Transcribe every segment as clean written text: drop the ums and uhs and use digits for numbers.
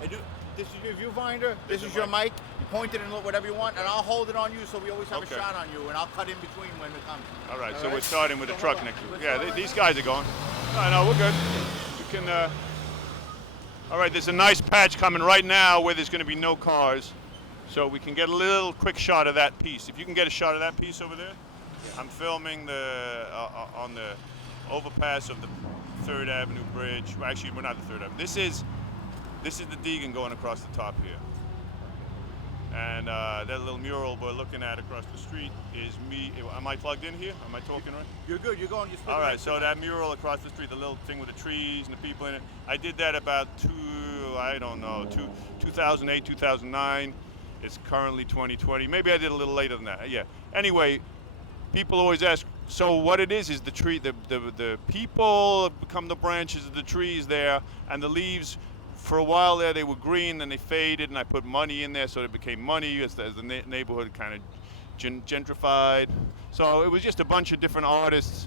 This is your viewfinder. This is your mic. You point it and look whatever you want, and I'll hold it on you so we always have a shot on you, and I'll cut in between when it comes. All right, so we're starting with a truck next to it. Yeah, these guys are going. No, we're good. We can. All right, there's a nice patch coming right now where there's going to be no cars, so we can get a little quick shot of that piece. If you can get a shot of that piece over there, I'm filming on the overpass of the 3rd Avenue Bridge. Well, actually, we're not the 3rd Avenue. This is the Deegan going across the top here. And that little mural we're looking at across the street is me. Am I plugged in here? Am I talking right? You're good. You're going. All right. So that mural across the street, the little thing with the trees and the people in it, I did that about 2008, 2009. It's currently 2020. Maybe I did a little later than that. Yeah. Anyway, people always ask. So what it is the tree. The people become the branches of the trees there, and the leaves. For a while there, they were green, and they faded, and I put money in there, so it became money as the neighborhood kind of gentrified. So it was just a bunch of different artists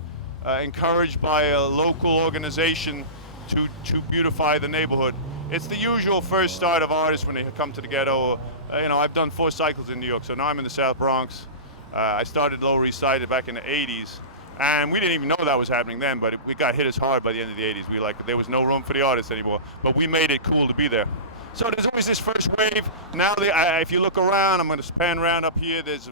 encouraged by a local organization to beautify the neighborhood. It's the usual first start of artists when they come to the ghetto. I've done 4 cycles in New York, so now I'm in the South Bronx. I started Lower East Side back in the 80s. And we didn't even know that was happening then, but we got hit as hard by the end of the 80s. There was no room for the artists anymore, but we made it cool to be there. So there's always this first wave. Now, if you look around, I'm going to span around up here. There's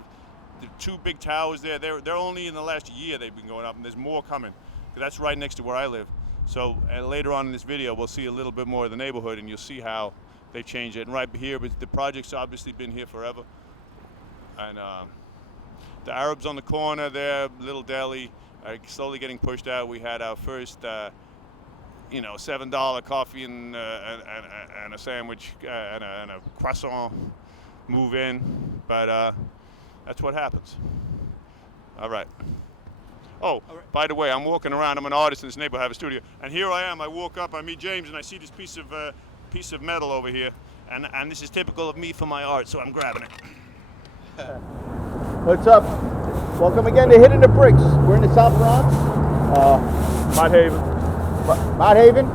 2 big towers there. They're only in the last year they've been going up, and there's more coming. That's right next to where I live. So later on in this video, we'll see a little bit more of the neighborhood, and you'll see how they changed it. And right here, the project's obviously been here forever. And the Arabs on the corner there, little deli, slowly getting pushed out. We had our first, $7 coffee and a sandwich and a croissant move in, but that's what happens. All right. Oh, by the way, I'm walking around. I'm an artist in this neighborhood. I have a studio, and here I am. I walk up. I meet James, and I see this piece of metal over here, and this is typical of me for my art. So I'm grabbing it. What's up? Welcome again to Hitting the Bricks. We're in the South Bronx. Mott Haven. Mott Haven.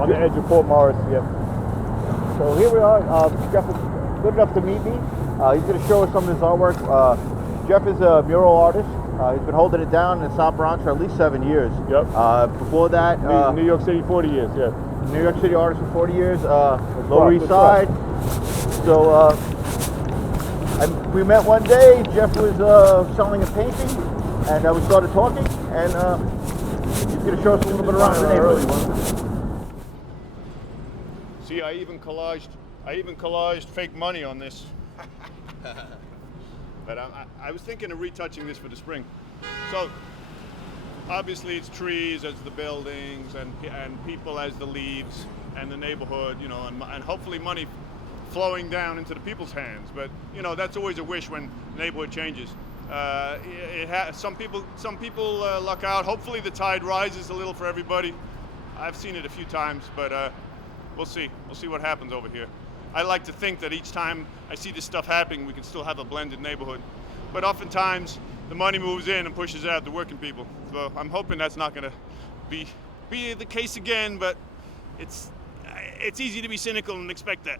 On the edge of Fort Morris, yeah. So here we are. Geoff was good enough to meet me. He's going to show us some of his artwork. Geoff is a mural artist. He's been holding it down in the South Bronx for at least 7 years. Yep. Before that, New York City, 40 years, yeah. New York City artist for 40 years. Lower East Side. So we met one day. Geoff was selling a painting, and we started talking. And he's going to show us a little bit around the neighborhood. See, I even collaged fake money on this. But I was thinking of retouching this for the spring. So obviously it's trees as the buildings and people as the leaves and the neighborhood, and hopefully money flowing down into the people's hands. But that's always a wish when the neighborhood changes. Some people luck out. Hopefully the tide rises a little for everybody. I've seen it a few times, but we'll see. We'll see what happens over here. I like to think that each time I see this stuff happening, we can still have a blended neighborhood. But oftentimes the money moves in and pushes out the working people. So I'm hoping that's not going to be the case again. But it's easy to be cynical and expect that.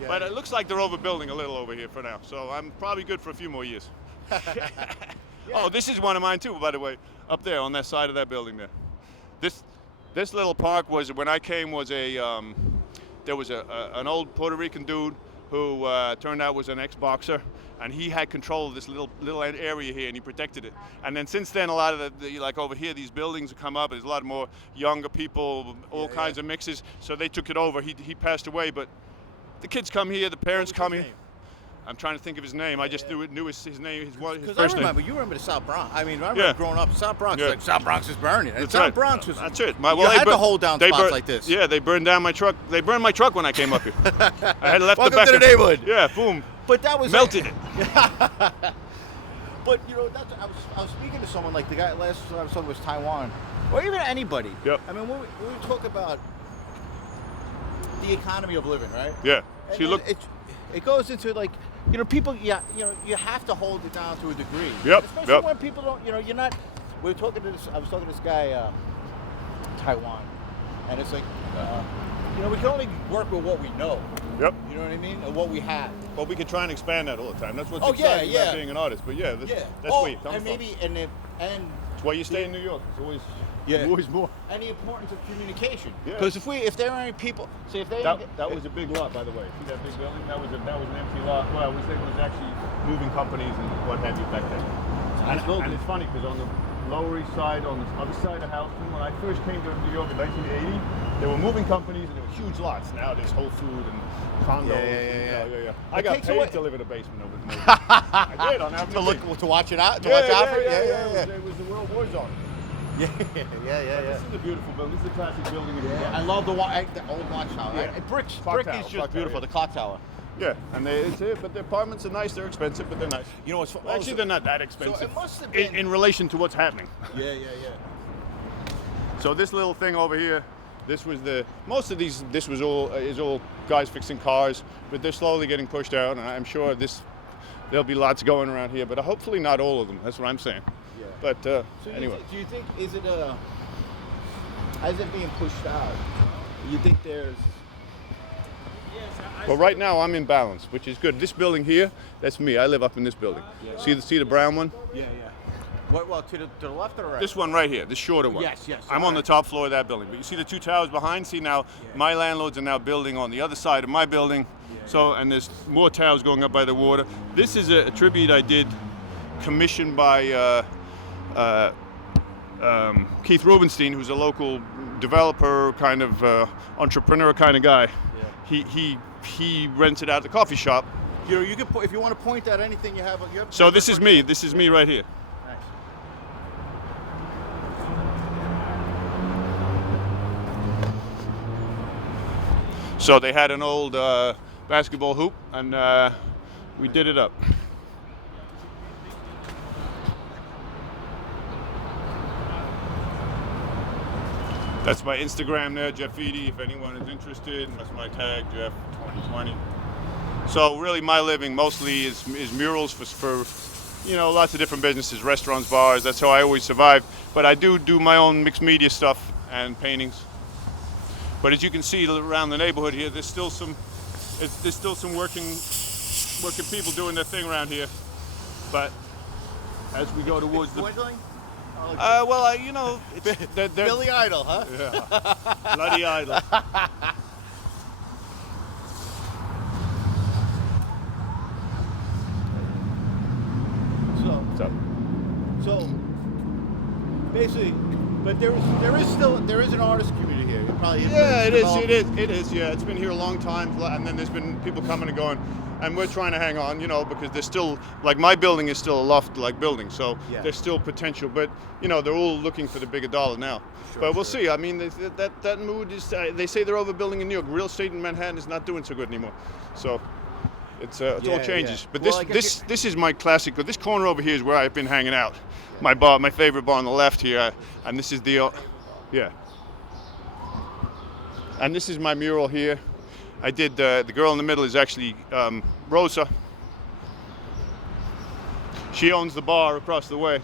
Yeah. But it looks like they're overbuilding a little over here for now. So I'm probably good for a few more years. Yeah. Oh, this is one of mine too, by the way, up there on that side of that building there. This little park was, when I came, was there was an old Puerto Rican dude who turned out was an ex-boxer, and he had control of this little area here, and he protected it. And then since then, a lot of like over here, these buildings have come up. There's a lot more younger people, all kinds of mixes. So they took it over. He passed away, but the kids come here, the parents come here. I'm trying to think of his name. I just knew his name, his first name. You remember the South Bronx. I mean, I remember growing up, South Bronx. Like South Bronx is burning. And That's South right. Bronx was. That's it. You had to hold down spots like this. Yeah, they burned down my truck. They burned my truck when I came up here. I had left Welcome the back to the neighborhood. Yeah, boom. But that was melted it. But I was speaking to someone like the guy last time I was talking was Taiwan, or even anybody. Yep. I mean, when we talk about the economy of living, right? Yeah. And it goes into like, people, you have to hold it down to a degree. Yep. Especially when people don't, you're not. I was talking to this guy, Taiwan, and it's like, you know, we can only work with what we know. Yep. You know what I mean? Or what we have. But we could try and expand that all the time. That's what's Oh, yeah, exciting yeah. about being an artist. But yeah, that's Oh, where you come and from. maybe and That's why you stay in New York. It's always Yeah. always more. and the importance of communication. Yeah. Because if there are any people, say if they That was a big lot, by the way. See that big building? That was an empty lot. Well, it was actually moving companies and what have you back then. And it's funny because on the Lower East Side, on the other side of Houston, when I first came to New York in 1980, there were moving companies and there were huge lots. Now there's Whole Food and condos. Yeah. I got takes paid away- to live in a basement over the I did on Avenue to watch it out, Yeah. It was the World War Zone. Yeah. This is a beautiful building. This is a classic building in New York. I love the old watch tower. Yeah. Brick Clock is tower, just clock beautiful. tower, The clock tower. Yeah, and but the apartments are nice. They're expensive, but they're nice. You know what's Well, actually, they're not that expensive. it must have been- in relation to what's happening. Yeah. So this little thing over here, this was most of these. This was all guys fixing cars, but they're slowly getting pushed out, and I'm sure there'll be lots going around here, but hopefully not all of them. That's what I'm saying. Yeah. But So anyway, do you think as it being pushed out? You think there's but right now I'm in balance, which is good. This building here, that's me. I live up in this building. See the brown one? Yeah. Well, to the left or the right? This one right here, this shorter one. Yes. I'm on the top floor of that building. But you see the two towers behind? See now, my landlords are now building on the other side of my building. So, and there's more towers going up by the water. This is a tribute I did, commissioned by Keith Rubenstein, who's a local developer, kind of entrepreneur kind of guy. Yeah. He rented out the coffee shop. You know, you can if you want to point at anything you have. So this is me. This is me right here. Nice. So they had an old basketball hoop, and we did it up. That's my Instagram there, Geoff Rawling, if anyone is interested. That's my tag, Geoff 2020. So really my living mostly is murals for lots of different businesses, restaurants, bars. That's how I always survive. But I do my own mixed media stuff and paintings. But as you can see around the neighborhood here, there's still some working people doing their thing around here. But as we go towards the Dwindling? they're Billy Idol, huh? yeah, bloody idol. So basically, but there is an artist community here. It probably Yeah, it is. Yeah, it's been here a long time, and then there's been people coming and going, and we're trying to hang on, because there's still, like, my building is still a loft-like building, so there's still potential, but they're all looking for the bigger dollar now. But we'll see. I mean, that mood is. They say they're overbuilding in New York. Real estate in Manhattan is not doing so good anymore, so. It's all changes, but this is my classic. This corner over here is where I've been hanging out. My favorite bar on the left here, and this is and this is my mural here. I did the girl in the middle is actually Rosa. She owns the bar across the way.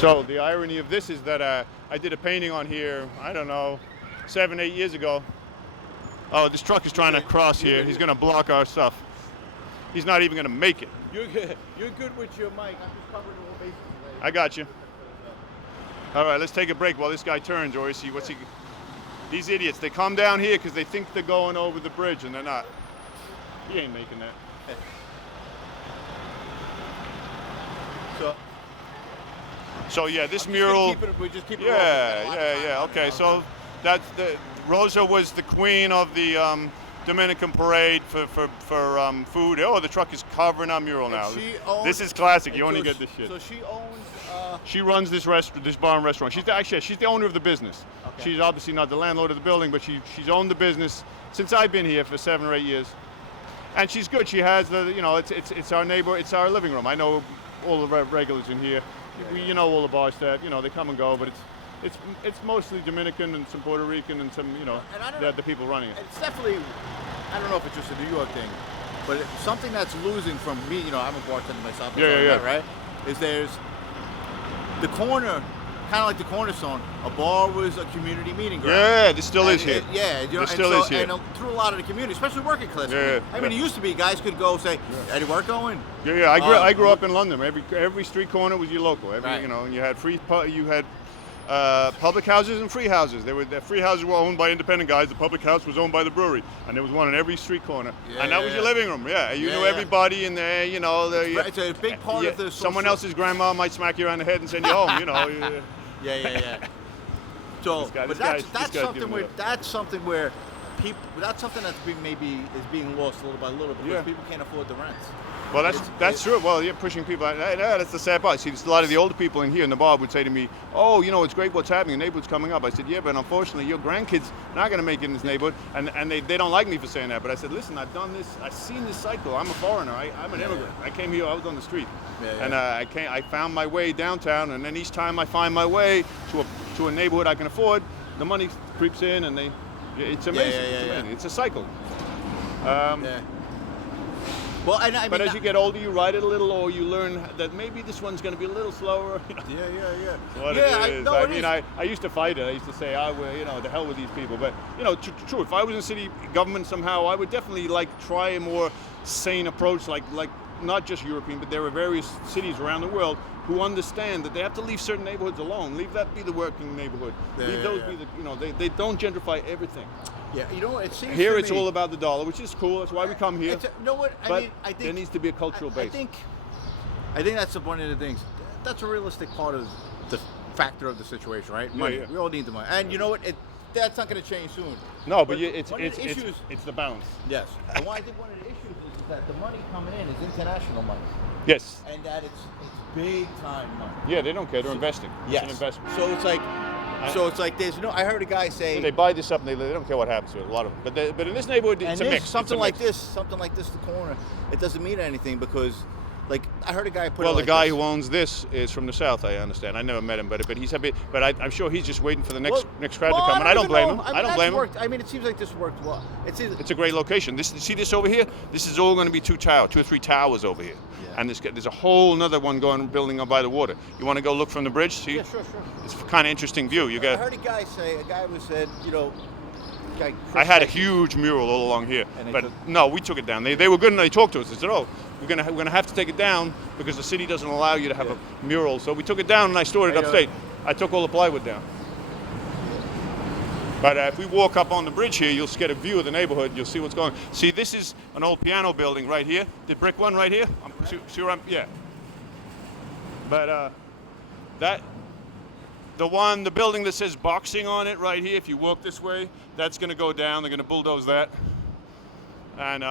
So the irony of this is that I did a painting on here. I don't know, 7-8 years ago. Oh, this truck is trying to cross here. He's going to block our stuff. He's not even going to make it. You're good with your mic. I'm just covering all bases. I got you. All right, let's take a break while this guy turns, or what's he? These idiots, they come down here because they think they're going over the bridge, and they're not. He ain't making that. So yeah, this mural. We just keep it Yeah. Okay, so that's Rosa was the queen of the Dominican parade for food. Oh, the truck is covering our mural now. This is classic. You only get this shit. So she owns. She runs this bar and restaurant. She's the owner of the business. Okay. She's obviously not the landlord of the building, but she's owned the business since I've been here for 7 or 8 years. And she's good. She has it's our neighbor. It's our living room. I know all the regulars in here. All the bar staff. They come and go, but it's mostly Dominican and some Puerto Rican and some the people running it. It's definitely, I don't know if it's just a New York thing, but something that's losing from me. I'm a bartender myself. Yeah. Right? Is there's the corner kind of like the Cornerstone. A bar was a community meeting ground. Yeah, this still is here. Yeah, you know, This still is here. And through a lot of the community, especially working class. Yeah, I mean, it used to be guys could go say, "Any work going?" Yeah. I grew up in London. Every street corner was your local. Right. You know, and you had public houses and free houses. The free houses were owned by independent guys. The public house was owned by the brewery, and there was one in every street corner. And that was your living room. Yeah, you knew everybody in there. You know, it's a big part of the. Someone else's grandma might smack you around the head and send you home. You know. Yeah. So, That's something that's maybe is being lost little by little because people can't afford the rent. Well, that's true. Well, you're pushing people out. That's the sad part. See, a lot of the older people in here in the bar would say to me, "Oh, you know, it's great what's happening. The neighborhood's coming up." I said, "Yeah, but unfortunately, your grandkids are not going to make it in this neighborhood." And they don't like me for saying that. But I said, "Listen, I've done this. I've seen this cycle. I'm a foreigner. I'm an immigrant. I came here. I was on the street, and I found my way downtown. And then each time I find my way to a neighborhood I can afford, the money creeps in, and it's amazing. It's amazing. It's a cycle." Well, but as you get older, you ride it a little, or you learn that maybe this one's going to be a little slower. You know? I used to fight it. I used to say, the hell with these people. But true. If I was in city government somehow, I would definitely try a more sane approach, like not just European, but there are various cities around the world who understand that they have to leave certain neighborhoods alone. Leave that be the working neighborhood. Leave those be the they don't gentrify everything. Yeah, it seems here it's all about the dollar, which is cool. That's why we come here. I think there needs to be a cultural base. I think that's one of the things. That's a realistic part of the factor of the situation, right? Money. We all need the money, and you know what? That's not going to change soon. No, but it's the balance. Yes, and I think one of the issues is that the money coming in is international money. Yes. And that it's big time money. Yeah, they don't care. They're investing. Yes. It's an investment. So it's like there's no. I heard a guy say they buy this up and they don't care what happens to it. A lot of them, but in this neighborhood, it's a mix. Something like this, the corner, it doesn't mean anything because, I heard a guy put. Well, the guy who owns this is from the South. I understand. I never met him, but he's happy. But I'm sure he's just waiting for the next crowd to come, and I don't blame him. I don't blame him. I mean, it seems like this worked well. It's a great location. See this over here? This is all going to be two or three towers over here. Yeah. And there's a whole another one building up by the water. You want to go look from the bridge? See? Yeah, sure. It's a kind of interesting view. I heard a guy said, I had a huge mural all along here, but no, we took it down. They were good and they talked to us. They said, "Oh, we're gonna have to take it down because the city doesn't allow you to have a mural." So we took it down and I stored it upstate. I took all the plywood down. But if we walk up on the bridge here, you'll get a view of the neighborhood. You'll see what's going on. See, this is an old piano building right here. The brick one right here. See where I'm? Yeah. But the building that says boxing on it right here, if you walk this way, that's going to go down. They're going to bulldoze that. And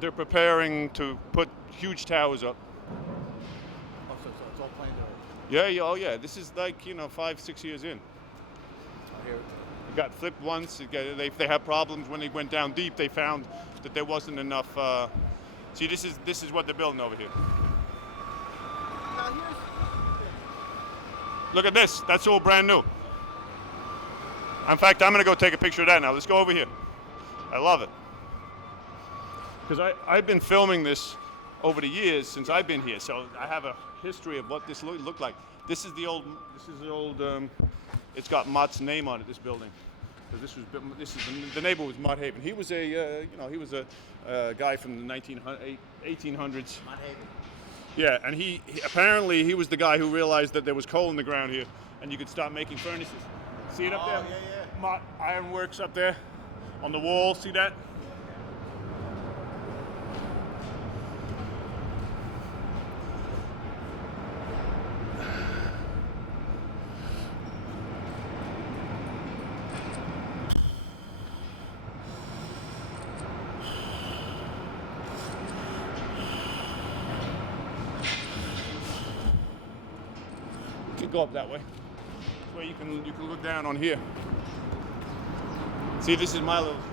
they're preparing to put huge towers up. Oh, so it's all planned out. Yeah. Oh, yeah. This is 5-6 years in. It got flipped once. They had problems when they went down deep. They found that there wasn't enough. See, this is what they're building over here. Look at this. That's all brand new. In fact, I'm going to go take a picture of that now. Let's go over here. I love it. Because I've been filming this over the years since I've been here, so I have a history of what this looked like. This is the old. It's got Mott's name on it. This building. So the neighbor was Mott Haven. He was a guy from the 1800s. Mott Haven. Yeah, and he apparently he was the guy who realized that there was coal in the ground here, and you could start making furnaces. See it up there? Yeah. Mott Ironworks up there on the wall. See that? Go up that way. Where you can look down on here. See, this is my little street.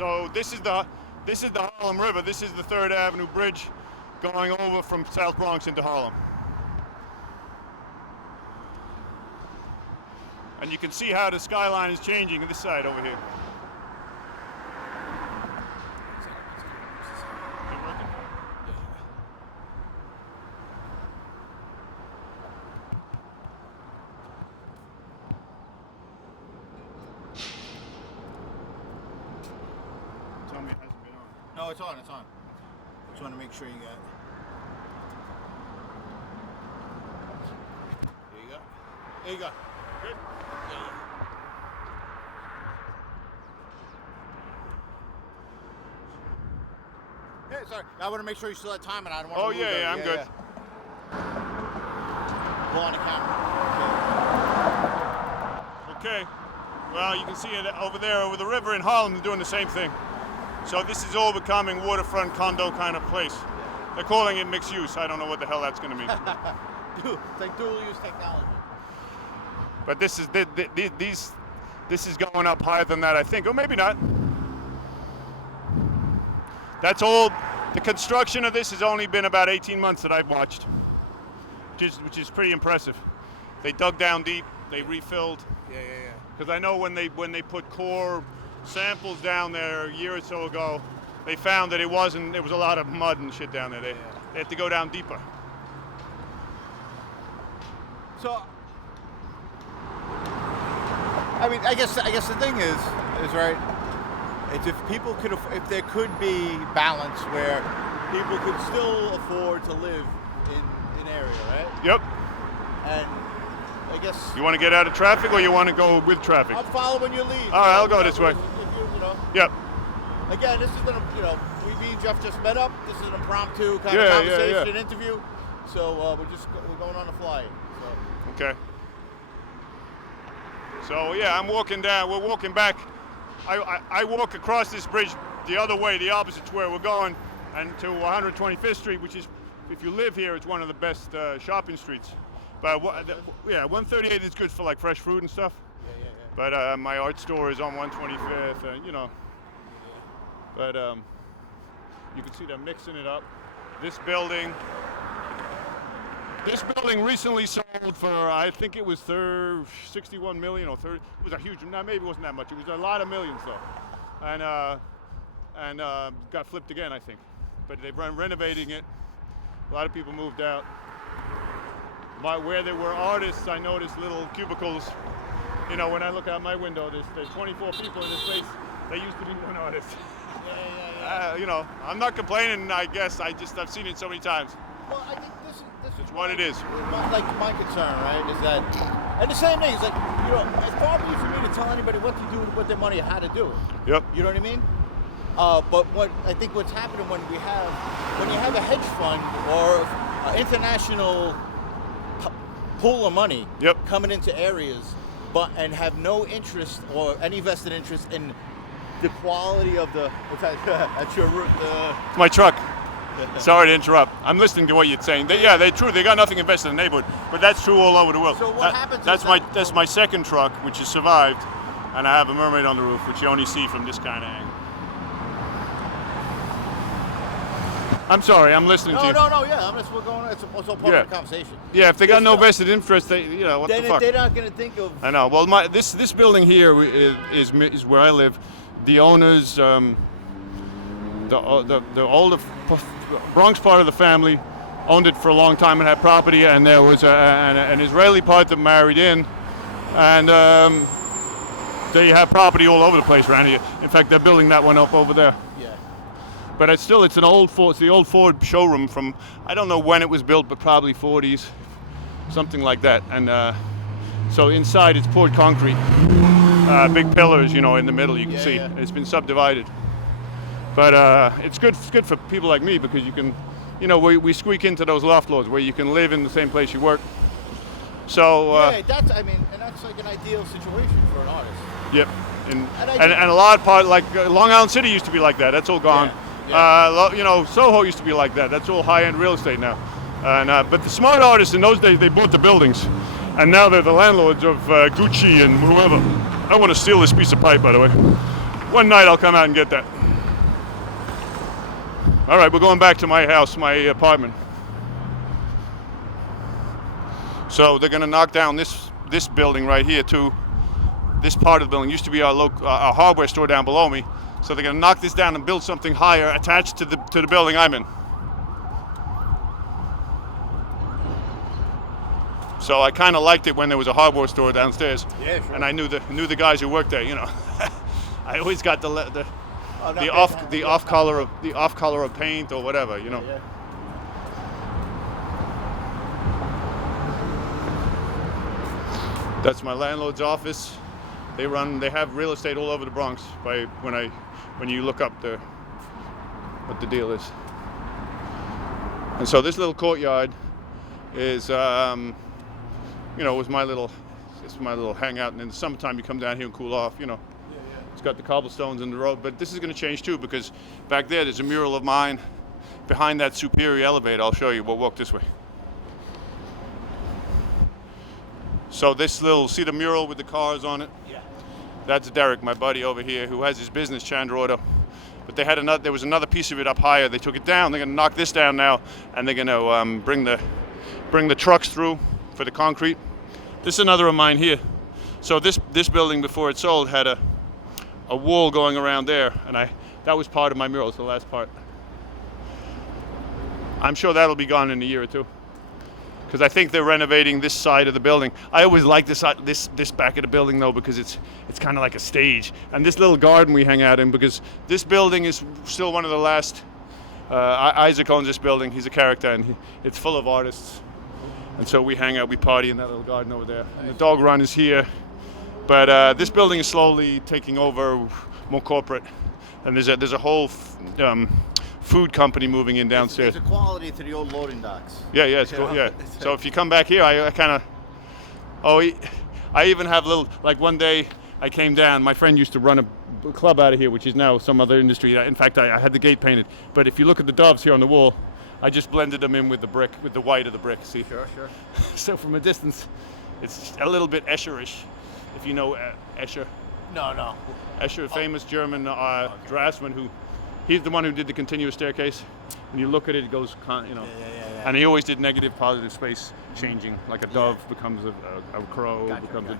So this is the Harlem River. This is the 3rd Avenue Bridge going over from South Bronx into Harlem. And you can see how the skyline is changing on this side over here. Tell me it hasn't been on. No, it's on. It's on. Just want to make sure you got. There you go. There you go. Good. Yeah, sorry. I want to make sure you still have time, and I don't want Oh to. yeah, I'm good. Pull on the camera. Okay. Well, you can see it over there, over the river in Harlem, they're doing the same thing. So this is all becoming waterfront condo kind of place. They're calling it mixed use. I don't know what the hell that's going to mean. It's like dual use technology. But this is this is going up higher than that, I think, or maybe not. That's all. The construction of this has only been about 18 months that I've watched, which is pretty impressive. They dug down deep. They refilled. Yeah. Because I know when they put core samples down there a year or so ago, they found that there was a lot of mud and shit down there. They had to go down deeper. So, I mean, I guess the thing is right. It's if people could, if there could be balance where people could still afford to live in area, right? Yep. And I guess You want to get out of traffic, or you want to go with traffic? I'm following your lead. All right, I'll go this way. If you know. Yep. Again, this is me and Geoff just met up. This is an impromptu kind of Yeah, conversation yeah. interview. So we're going on the fly. So. Okay. So yeah, I'm walking down. We're walking back. I walk across this bridge the other way, the opposite to where we're going, and to 125th Street, which is, if you live here, it's one of the best shopping streets. But 138 is good for like fresh fruit and stuff. Yeah. But my art store is on 125th, you know. But you can see they're mixing it up. This building recently sold for, I think it was 61 million or 30. It was a huge, no, maybe it wasn't that much. It was a lot of millions though, and got flipped again, I think. But they've been renovating it. A lot of people moved out. Where there were artists, I noticed little cubicles. You know, when I look out my window, there's 24 people in this place. They used to be one artist. Yeah. You know, I'm not complaining. I guess I've seen it so many times. Well, I think this It's what it is. My concern, right, is that, and the same thing is like, you know, it's probably for me to tell anybody what to do with their money, how to do it. Yep. You know what I mean? But what's happening when you have a hedge fund or international pool of money coming into areas, and have no interest or any vested interest in the quality of the. What's that? That's your It's my truck. Sorry to interrupt. I'm listening to what you're saying. They're true. They got nothing invested in the neighborhood, but that's true all over the world. So what happens? That's my second truck, which has survived, and I have a mermaid on the roof, which you only see from this kind of angle. I'm sorry. I'm listening to you. No. Yeah, we're going. It's all part of the conversation. Yeah, if they got no vested interest, what the fuck? They're not going to think of. I know. Well, this building here is where I live. The owners, the older Bronx part of the family, owned it for a long time and had property, and there was an Israeli part that married in, and they have property all over the place around here. In fact, they're building that one up over there. Yeah. But it's the old Ford showroom from, I don't know when it was built, but probably 40s, something like that. And so inside it's poured concrete, big pillars, in the middle. You can see it's been subdivided. But it's good for people like me, because you can, we squeak into those loft floors where you can live in the same place you work. So that's like an ideal situation for an artist. Yep, and a lot of like Long Island City used to be like that. That's all gone. Yeah. Soho used to be like that. That's all high-end real estate now. And but the smart artists in those days, they bought the buildings, and now they're the landlords of Gucci and whoever. I want to steal this piece of pipe, by the way. One night I'll come out and get that. All right, we're going back to my house, my apartment. So they're going to knock down this building right here too. This part of the building used to be our hardware store down below me. So they're going to knock this down and build something higher attached to the building I'm in. So I kind of liked it when there was a hardware store downstairs. Yeah, sure. And I knew the guys who worked there. You know, I always got the off color of paint or whatever. You know. Yeah. That's my landlord's office. They have real estate all over the Bronx. When you look up what the deal is. And so this little courtyard is, was my little hangout. And in the summertime, you come down here and cool off. You know, it's got the cobblestones in the road. But this is going to change too, because back there's a mural of mine behind that superior elevator. I'll show you. We'll walk this way. So see the mural with the cars on it? Yeah. That's Derek, my buddy over here, who has his business, Chandra Auto. But there was another piece of it up higher. They took it down. They're going to knock this down now, and they're going to bring the trucks through for the concrete. This is another of mine here. So this building before it sold had a wall going around there, and that was part of my mural. It's the last part. I'm sure that'll be gone in a year or two, because I think they're renovating this side of the building. I always like this back of the building though, because it's kind of like a stage, and this little garden we hang out in, because this building is still one of the last. Isaac owns this building. He's a character, and it's full of artists, and so we hang out, we party in that little garden over there. And the dog run is here, but this building is slowly taking over, more corporate, and there's a whole food company moving in downstairs. There's a quality to the old loading docks. Yeah, it's cool. Yeah. So if you come back here, I kind of. I even have little. Like one day, I came down. My friend used to run a club out of here, which is now some other industry. In fact, I had the gate painted. But if you look at the doves here on the wall, I just blended them in with the brick, with the white of the brick. See? Sure. So from a distance, it's a little bit Escherish, if you know Escher. No. Escher, famous German draftsman he's the one who did the continuous staircase. When you look at it, it goes, Yeah. And he always did negative, positive space changing. Like a dove becomes a crow, Gotcha.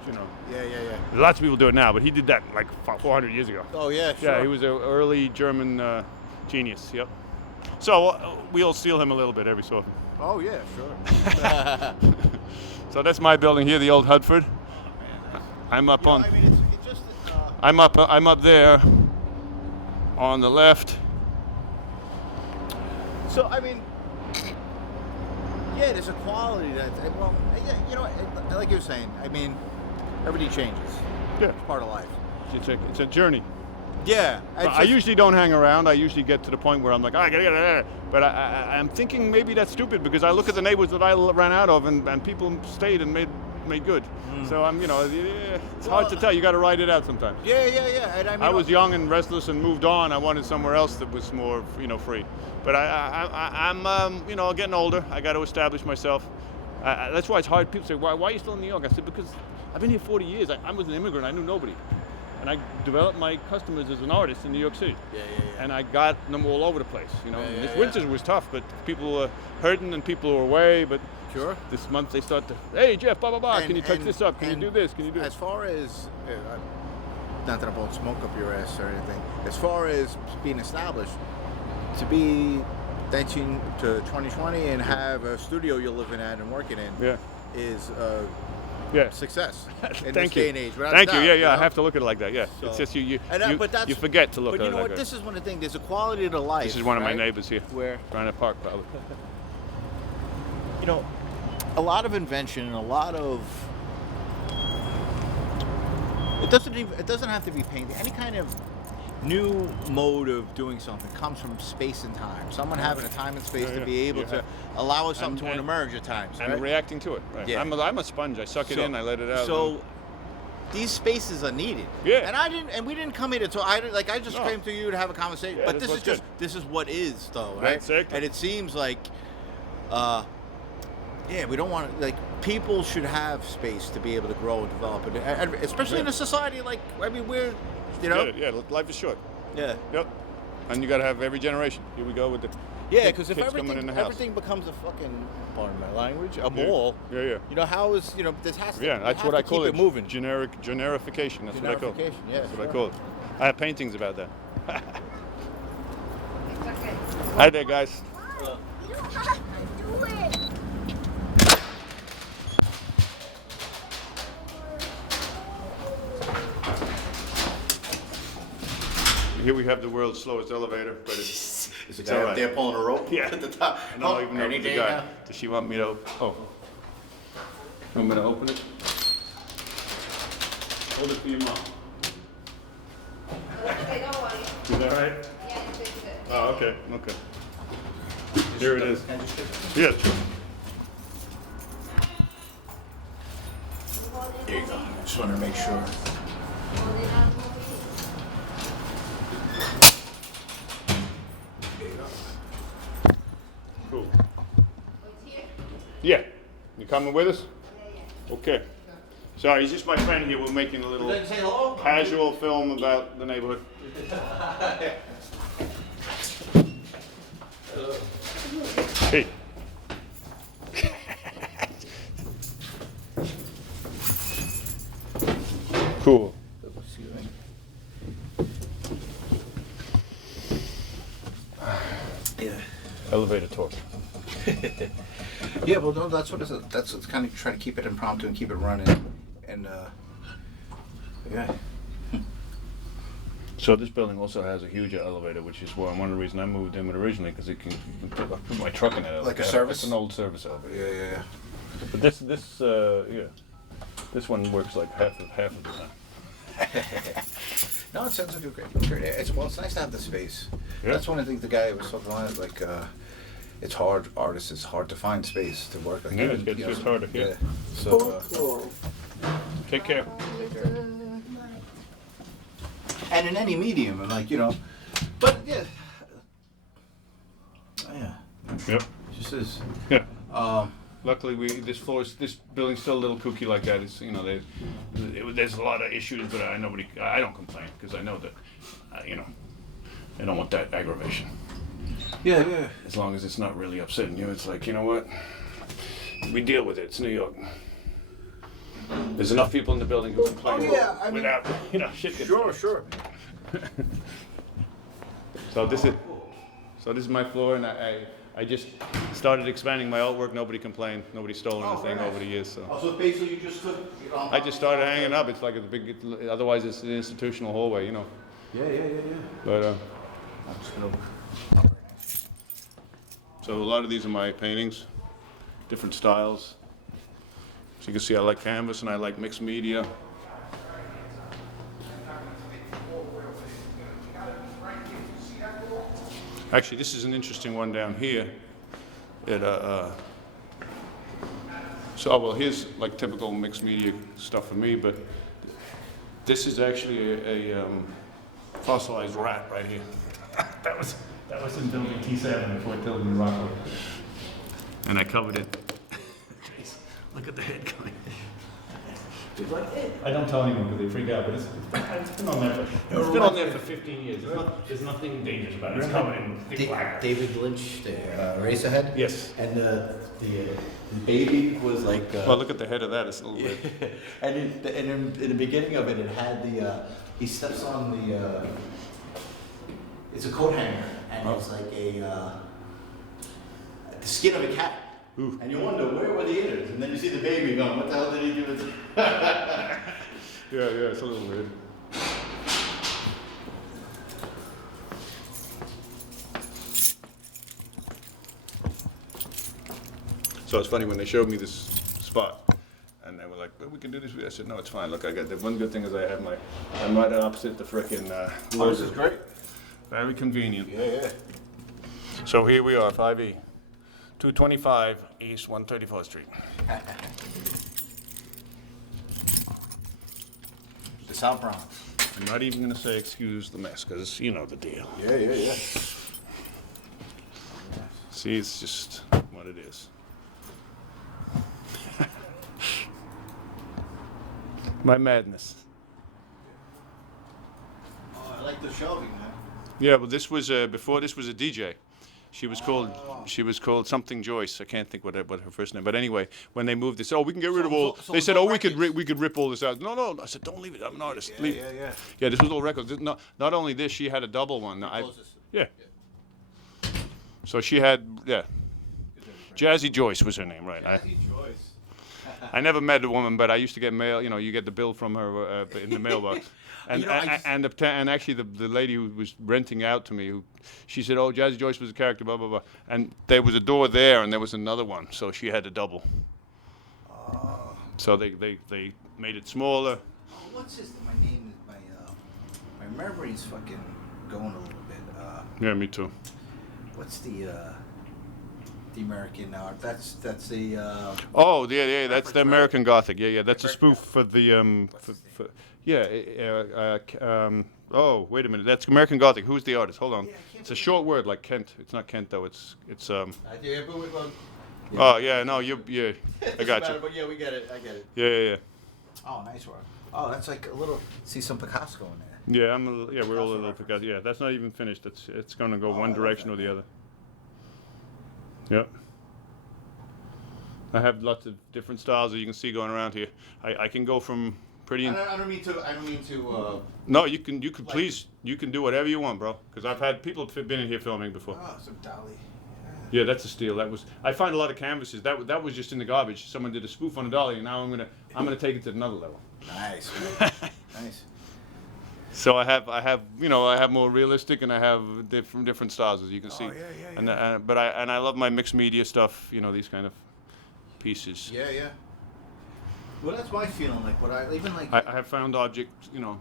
Yeah. Lots of people do it now, but he did that like 400 years ago. Oh yeah, sure. Yeah, he was an early German genius. Yep. So we'll steal him a little bit every so often. Oh yeah, sure. So that's my building here, the old Hudford. I'm up on. I mean, it's just. I'm up there. On the left. So I mean, yeah, there's a quality that. Well, yeah, like you were saying. I mean, everything changes. Yeah, It's part of life. it's a journey. Yeah. I usually don't hang around. I usually get to the point where I'm like, I gotta get there. But I'm thinking maybe that's stupid, because I look at the neighborhoods that I ran out of, and people stayed and made good. So it's hard to tell. You got to ride it out sometimes. Yeah. And I mean, I was young and restless and moved on. I wanted somewhere else that was more, free. But I'm getting older. I got to establish myself. That's why it's hard. People say, why are you still in New York? I said, because I've been here 40 years. I was an immigrant. I knew nobody. And I developed my customers as an artist in New York City. Yeah. And I got them all over the place. This winter was tough, but people were hurting and people were away. But sure. This month they start to, hey Jeff, blah blah blah. Can you touch this up? Can you do this? Can you do? As far as not that I won't smoke up your ass or anything. As far as being established, to be 19 to 2020 and have a studio you're living at and working in, is success in this day and age. Thank you. Yeah. I have to look at it like that. Yeah, so, it's just you forget to look at it. But you know like what? that. This is one of the things. There's a quality to life. This is one of my right? neighbors here. Where? Granite Park, probably. A lot of invention and a lot of. It doesn't have to be painting. Any kind of new mode of doing something comes from space and time. Someone having a time and space to be able to allow something to emerge at times. And reacting to it. Right? Yeah. I'm a sponge. I suck it in. I let it out. So these spaces are needed. Yeah. And we didn't come here to. I just came to you to have a conversation. Yeah, but this is what is though, right? Exactly. And it seems like. We don't want to, people should have space to be able to grow and develop, and especially in a society we're You know? Get it. Yeah, life is short. Yeah. Yep. And you got to have every generation. Here we go with the Yeah, because if kids coming in the house. everything becomes a fucking, pardon my language, a Yeah. mall. Yeah, yeah. You know how is this has to. Yeah, you that's have what to I call keep it. moving. Generification. That's what I call it. Generification, yeah, That's what I sure. call it. I have paintings about that. It's okay. Hi there, guys. You don't have to do it. Here we have the world's slowest elevator, but it's Is all right. there pulling a rope? Yeah. At the top. I don't even know if any the day guy. now. Does she want me to? Oh. I'm gonna open it. Hold it for your mom. Okay, don't worry. Is that right? Yeah, you fix it. Oh, okay. Okay. Here it is. Yeah. Sure. There you go. I just wanted to make sure. Hold it out for me. Cool. What's here? Yeah. You coming with us? Okay. Sorry, he's just my friend here. We're making a little Say hello. casual film about the neighborhood. Hey. Cool. Yeah. Elevator talk. Yeah, well, no, that's what it's. That's what's kind of trying to keep it impromptu and keep it running, and yeah. So this building also has a huge elevator, which is one of the reasons I moved in it originally, because it can I put my truck in it. Like a service? It's an old service elevator. Yeah. But this one works like half of the time. No, it sounds like a great. It's nice to have the space. Yeah. That's one of the things the guy was talking about. Like, it's hard. Artists, it's hard to find space to work. Like, Yeah, even, it's you know, harder, yeah. So, Take care. and in any medium, and like but yeah, yeah, Yep. it just is. Yeah. Luckily, this building's still a little kooky like that. It's there's a lot of issues, but I don't complain because I know that I don't want that aggravation. Yeah. As long as it's not really upsetting you, it's like, you know what? We deal with it. It's New York. There's enough people in the building who complain without shit. Gets Sure. So this is my floor, and I just started expanding my artwork. Nobody complained. Nobody stole anything over the years. So So basically, you just took. I just started hanging up. It's like a big. Otherwise, it's an institutional hallway, Yeah. But I'm still. so a lot of these are my paintings, different styles. So you can see I like canvas and I like mixed media. Actually, this is an interesting one down here. Here's like typical mixed media stuff for me, but this is actually a fossilized rat right here. that was in building T7 before building Rockwell. And I covered it. Look at the head going. I don't tell anyone because they freak out, but it's been on there for 15 years. There's nothing dangerous about it. It's covered in thick black. David Lynch, the Eraserhead. Yes. And the baby was like. Well, look at the head of that. It's a little bit. And in the beginning of it, it had he steps on the. It's a coat hanger, and it's like the skin of a cat. Ooh. And you wonder where were the innards, and then you see the baby going, what the hell did he do with it? Yeah, it's a little weird. So it's funny when they showed me this spot, and they were like, well, "We can do this." I said, "No, it's fine. Look, I got the one good thing is I'm right opposite the frickin' This is great. Very convenient. Yeah. So here we are, 5E, 225 East 134th Street. The South Bronx. I'm not even gonna say excuse the mess, because you know the deal. Yeah. See, it's just what it is. My madness. like the shelving, man. Yeah, but this was before this was a DJ. She was called something Joyce. I can't think what her first name. But anyway, when they moved, they said, "Oh, we can get rid of all." So they it's said, all "Oh, we could records. rip all this out." No. I said, "Don't leave it. I'm an artist. Leave it." Yeah. Yeah, this was all records. Not only this, she had a double one. Yeah. So she had Jazzy Joyce was her name, right? Jazzy Joyce. I never met the woman, but I used to get mail. You know, you get the bill from her in the mailbox. And You know, and actually the lady who was renting out to me, she said, "Oh, Jazzy Joyce was a character, blah blah blah." And there was a door there, and there was another one, so she had a double. So they made it smaller. Oh, what's his? My name is my memory's fucking going a little bit. Yeah, me too. What's the American art? That's the. Oh, yeah, that's the Reference, American Gothic. Yeah, that's a American spoof for the oh, wait a minute, that's American Gothic. Who's the artist? Hold on. Yeah, I can't It's a short word like Kent. It's not Kent though. It's Yeah, but Oh yeah, no, I got you. But yeah, we get it. I get it. Yeah. Oh, nice work. Oh, that's like a little. See some Picasso in there. Yeah, we're all a little forgot. Yeah, that's not even finished. It's going to go one direction or the other. Yep. I have lots of different styles that you can see going around here. I can go from pretty. I don't mean to. No, you can please do whatever you want, bro. Because I've had people been in here filming before. Oh, some Dali. Yeah, that's a steal. I find a lot of canvases. That was just in the garbage. Someone did a spoof on a dolly, and now I'm gonna take it to another level. Nice. Nice. So I have more realistic, and I have different styles, as you can see. Oh, yeah. And I love my mixed media stuff. You know, these kind of pieces. Yeah. Well, that's my feeling. Like what I even like. I have found objects. You know.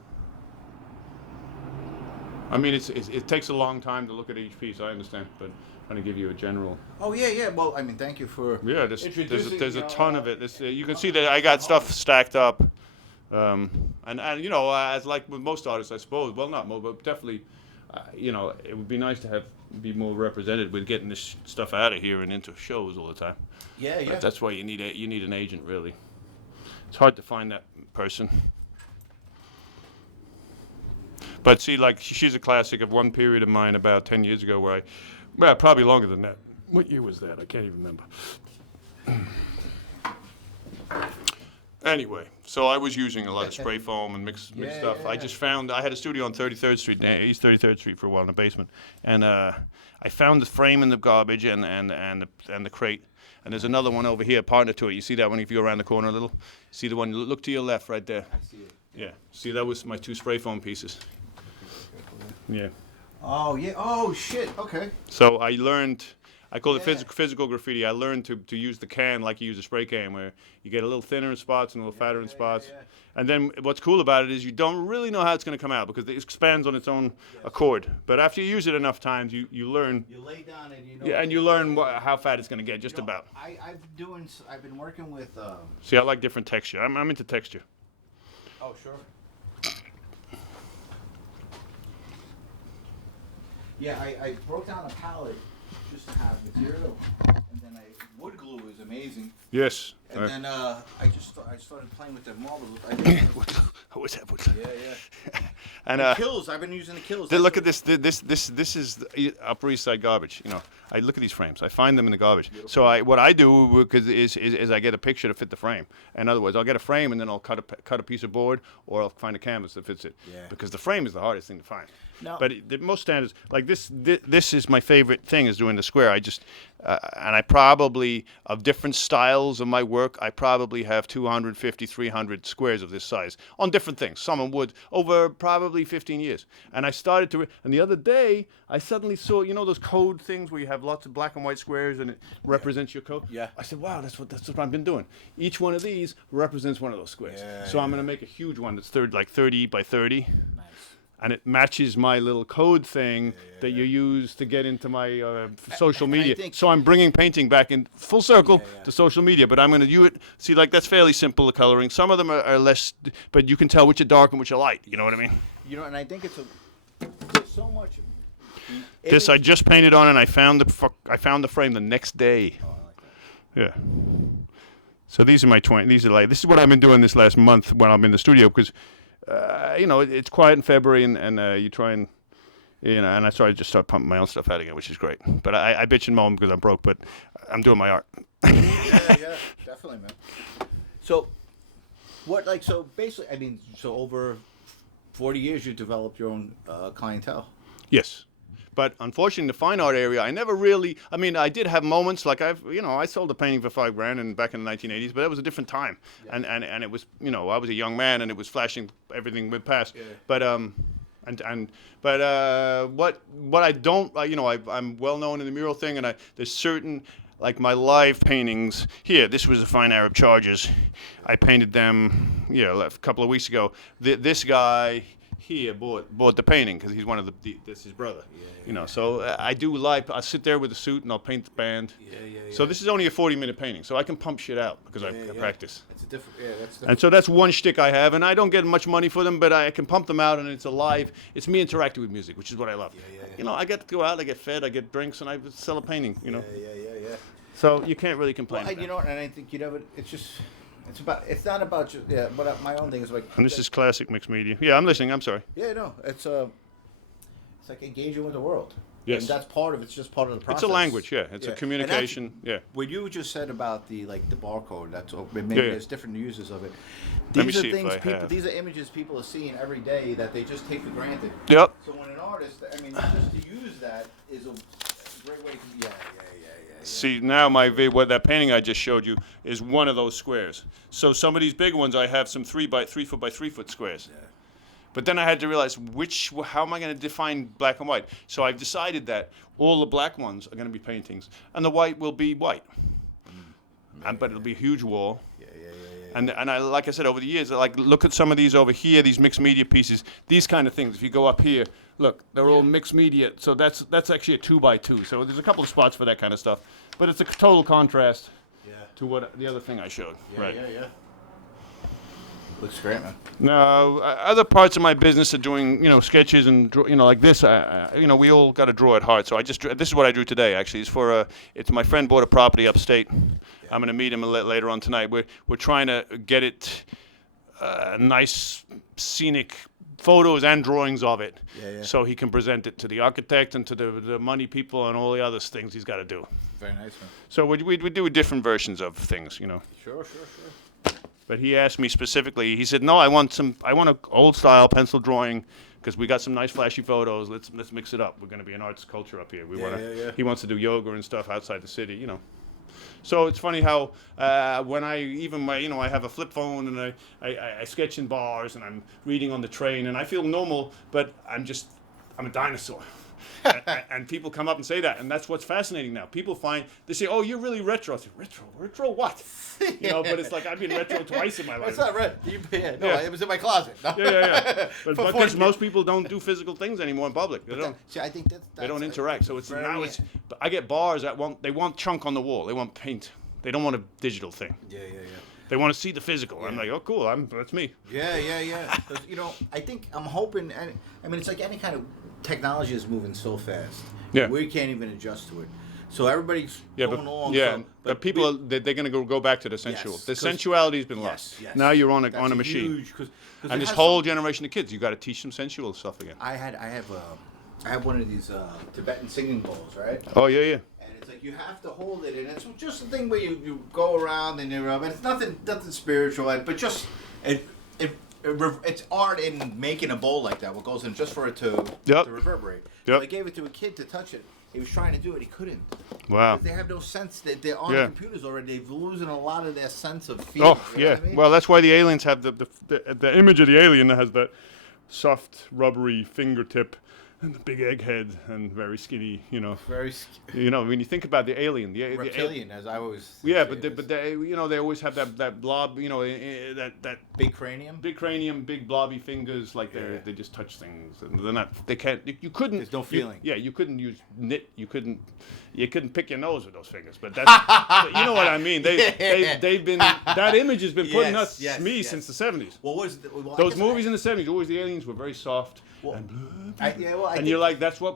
I mean, it takes a long time to look at each piece. I understand, but I'm going to give you a general. Oh yeah. Well, I mean, thank you for. Yeah, introducing, there's a ton of it. You can see that I got stuff stacked up, and you know, as like with most artists, I suppose. Well, not most, but definitely, you know, it would be nice to be more represented with getting this stuff out of here and into shows all the time. Yeah. But that's why you need an agent, really. It's hard to find that person. But see, like, she's a classic of one period of mine about 10 years ago where probably longer than that. What year was that? I can't even remember. Anyway, so I was using a lot of spray foam and mixed stuff. Yeah. I just found, I had a studio on 33rd Street, East 33rd Street for a while in the basement. And I found the frame in the garbage and the crate. And there's another one over here, partner to it. You see that one if you go around the corner a little? See the one, look to your left right there. I see it. Yeah, see that was my 2 spray foam pieces. Yeah. Oh yeah. Oh shit. Okay. So I learned, I call it physical graffiti. I learned to use the can like you use a spray can, where you get a little thinner in spots and a little fatter in spots. Yeah. And then what's cool about it is you don't really know how it's going to come out because it expands on its own accord. But after you use it enough times, you learn. You lay down and you know. Yeah, and you learn how fat it's going to get, just about. I've been working with. See, I like different texture. I'm into texture. Oh sure. Yeah, I broke down a palette just to have material, and then wood glue is amazing. Yes. And then I started playing with the marble. What was that? Yeah. And The kills. I've been using the kills. look at this. This is the Upper East Side garbage. You know, I look at these frames. I find them in the garbage. Beautiful. So what I do is I get a picture to fit the frame. In other words, I'll get a frame and then I'll cut a piece of board, or I'll find a canvas that fits it. Yeah. Because the frame is the hardest thing to find. No. But the most standards, like this is my favorite thing, is doing the square. I just and I probably, of different styles of my work, I probably have 250, 300 squares of this size on different things. Some in wood over probably 15 years. And I started and the other day I suddenly saw, you know, those code things where you have lots of black and white squares and it represents your code. Yeah. I said, wow, that's what I've been doing. Each one of these represents one of those squares. Yeah, so I'm going to make a huge one that's like 30 by 30. Nice. And it matches my little code thing that you use to get into my social media. So I'm bringing painting back in full circle to social media, but I'm going to use it. See, like that's fairly simple, the coloring. Some of them are less, but you can tell which are dark and which are light. You know what I mean? You know, and I think there's so much. This I just painted on, and I found the frame the next day. Oh, I like that. Yeah. So these are my 20. This is what I've been doing this last month when I'm in the studio, because you know, it's quiet in February, and you try and, you know, and I just start pumping my own stuff out again, which is great. But I bitch and moan because I'm broke, but I'm doing my art. Yeah, definitely, man. So, so basically, I mean, so over 40 years, you developed your own clientele. Yes. But unfortunately, in the fine art area, I never really. I mean, I did have moments like I sold a painting for $5,000 and back in the 1980s, but that was a different time, and it was, you know, I was a young man and it was flashing, everything went past. Yeah. But what I don't, you know, I'm well known in the mural thing, and there's certain, like my live paintings here. This was the Fine Arab Chargers. I painted them, a couple of weeks ago. This guy here bought the painting because he's one of this is his brother. You know, so I do live. I sit there with a suit and I'll paint the band. So this is only a 40-minute painting, so I can pump shit out because I practice. It's a different. Yeah, that's different. And so that's one shtick I have, and I don't get much money for them, but I can pump them out, and it's alive. It's me interacting with music, which is what I love. You know, I get to go out, I get fed, I get drinks, and I sell a painting. You know. Yeah. So you can't really complain. Well, you know, and I think it's not about you. Yeah, but my own thing is like. And this is classic mixed media. Yeah, I'm listening. I'm sorry. Yeah, no, it's like engaging with the world. Yes. And that's part of it's just part of the process. It's a language, yeah. It's a communication, yeah. What you just said about the barcode, that's maybe there's different uses of it. Let me These are see if things I people. have. These are images people are seeing every day that they just take for granted. Yep. So when an artist, I mean, just to use that is a great way to. Yeah. See, now what that painting I just showed you is one of those squares. So some of these bigger ones, I have some 3 by 3 foot by 3 foot squares. Yeah. But then I had to realize how am I going to define black and white? So I've decided that all the black ones are going to be paintings, and the white will be white. But it'll be a huge wall. Yeah. And I, like I said, over the years, like look at some of these over here, these mixed media pieces, these kind of things. If you go up here, look, they're all mixed media. So that's actually a 2 by 2. So there's a couple of spots for that kind of stuff. But it's a total contrast to what the other thing I showed. Yeah. Looks great, man. Now, other parts of my business are doing, sketches and, like this. We all got to draw at heart. So this is what I drew today, actually. It's my friend bought a property upstate. Yeah. I'm going to meet him later on tonight. We're trying to get it nice, scenic photos and drawings of it, so he can present it to the architect and to the money people and all the other things he's got to do. Very nice, man. So we do different versions of things, Sure. But he asked me specifically. He said, "No, I want an old style pencil drawing because we got some nice flashy photos. Let's mix it up. We're going to be an arts culture up here. He wants to do yoga and stuff outside the city, So it's funny how when I have a flip phone and I sketch in bars and I'm reading on the train and I feel normal, but I'm a dinosaur. and people come up and say that, and that's what's fascinating now. People they say, "Oh, you're really retro." I say, "Retro what?" But it's like I've been retro twice in my life. It's not retro. It was in my closet. No. Yeah. But because most people don't do physical things anymore in public, they don't. See, I think they don't interact. So but I get bars that want chunk on the wall. They want paint. They don't want a digital thing. Yeah. They want to see the physical. I'm like, oh, cool. That's me. Yeah. I think I'm hoping. I mean, it's like any kind of technology is moving so fast. Yeah. We can't even adjust to it. So everybody's going along. Yeah, but people they're going to go back to the sensual. Yes, the sensuality's been lost. Yes. Now you're on a That's machine. Huge, and this whole generation of kids, you got to teach them sensual stuff again. I have one of these Tibetan singing bowls, right? Oh yeah. And it's like you have to hold it, and it's just a thing where you go around and it's nothing spiritual, but just it's art in making a bowl like that. What goes in just for it to reverberate. So I gave it to a kid to touch it. He was trying to do it. He couldn't. Wow. Because they have no sense. They're on computers already. They've losing a lot of their sense of feeling. Oh yeah. What I mean? Well, that's why the aliens have the image of the alien that has that soft, rubbery fingertip. And the big egghead and very skinny, Very. When you think about the alien, the reptilian, as I always. Yeah, but they always have that blob, that big cranium. Big cranium, big blobby fingers, like they just touch things, and they're not. They can't. You couldn't. There's no feeling. You couldn't use knit. You couldn't pick your nose with those fingers. But that's you know what I mean. They've been that image has been putting me since the 70s. Those movies in the 70s? Always the aliens were very soft. And you're like, that's what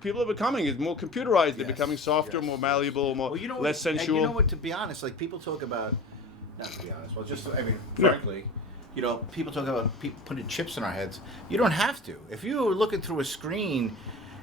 people are becoming. It's more computerized. They're becoming softer, more malleable, less sensual. And you know what? To be honest, like people talk about, not to be honest. Well, frankly, you know, people talk about putting chips in our heads. You don't have to. If you're looking through a screen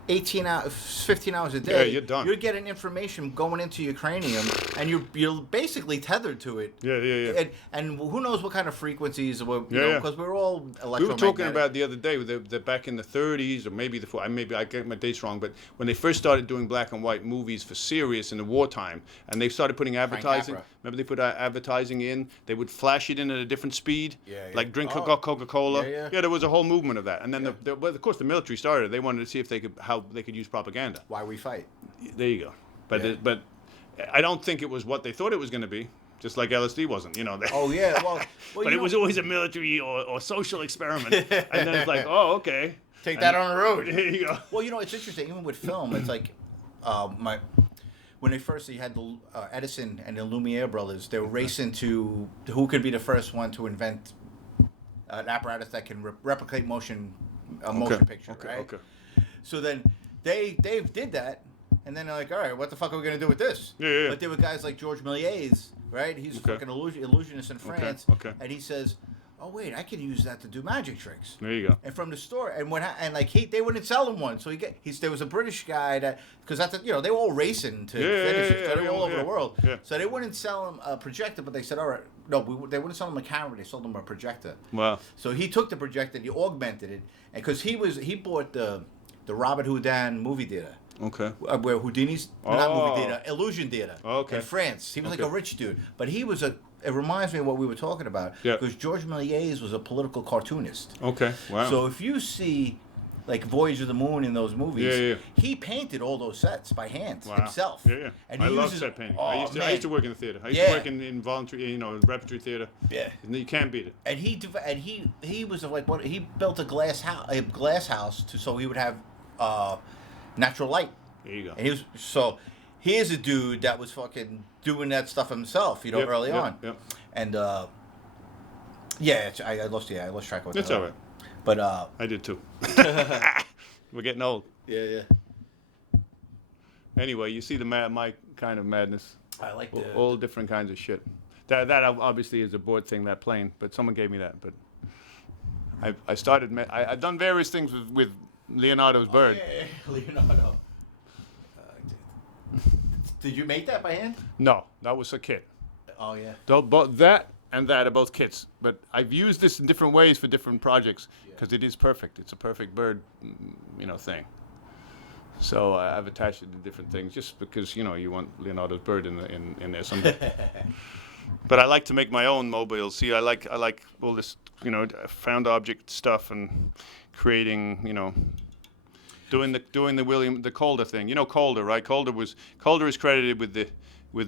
18 hours, 15 hours a day, Yeah, you're done. You're getting information going into your cranium, and you're basically tethered to it. Yeah. And who knows what kind of frequencies, or, Yeah. because we're all electromagnetic. We were talking about the other day, the back in the 30s, or maybe maybe I get my dates wrong, but when they first started doing black and white movies for serious in the wartime, and they started putting advertising. Capra. Remember they put advertising in? They would flash it in at a different speed, Yeah. like drink Oh. Coca-Cola. Yeah. There was a whole movement of that, and then of course the military started. They wanted to see if how they could use propaganda. Why we fight. There you go. But Yeah. but I don't think it was what they thought it was going to be. Just like LSD wasn't, you know. Oh yeah, well But you it was know, always a military or social experiment. And then it's like, oh, okay. take that on the road. Here you go. Well, you know, it's interesting. Even with film, it's like when they first had the Edison and the Lumiere brothers, they were racing to who could be the first one to invent an apparatus that can replicate motion picture, right? Okay. So then they did that, and then they're like, all right, what the fuck are we gonna do with this? Yeah. But there were guys like Georges Méliès, right? He's a fucking illusionist in France, Okay. and he says, oh wait, I can use that to do magic tricks. There you go. And from the store, and they wouldn't sell him one, so there was a British guy that, because they were all racing to finish it, so they were all over the world. Yeah. So they wouldn't sell him a projector, but they said, all right, no, they wouldn't sell him a camera, they sold him a projector. Wow. So he took the projector, he augmented it, and because he bought the Robert Houdin movie theater. Okay. Where Houdini's not Oh. movie theater, illusion theater. Okay. In France, he was like Okay. a rich dude, but he was it reminds me of what we were talking about. Yeah. Because Georges Méliès was a political cartoonist. Okay. Wow. So if you see like Voyage of the Moon in those movies, Yeah. he painted all those sets by hand Wow. himself. Yeah. And I he love uses, set painting. Oh, I used to work in the theater. I used to work in voluntary, repertory theater. Yeah. And you can't beat it. And he was like he built a glass house so he would have natural light. There you go. And here's a dude that was fucking doing that stuff himself, Yep, early yep, on. Yep. And I lost track of what That's that all was. right. But I did too. We're getting old. yeah. Anyway, you see my kind of madness. I like All different kinds of shit. That obviously is a board thing, that plane, but someone gave me that. But I've done various things with Leonardo's bird. Yeah, Leonardo. Did you make that by hand? No, that was a kit. Oh yeah. Both that and that are both kits. But I've used this in different ways for different projects because it is perfect. It's a perfect bird, thing. So I've attached it to different things just because you want Leonardo's bird in there someday. But I like to make my own mobiles. See, I like all this found object stuff and creating doing the Calder thing. You know Calder, right? Calder is credited with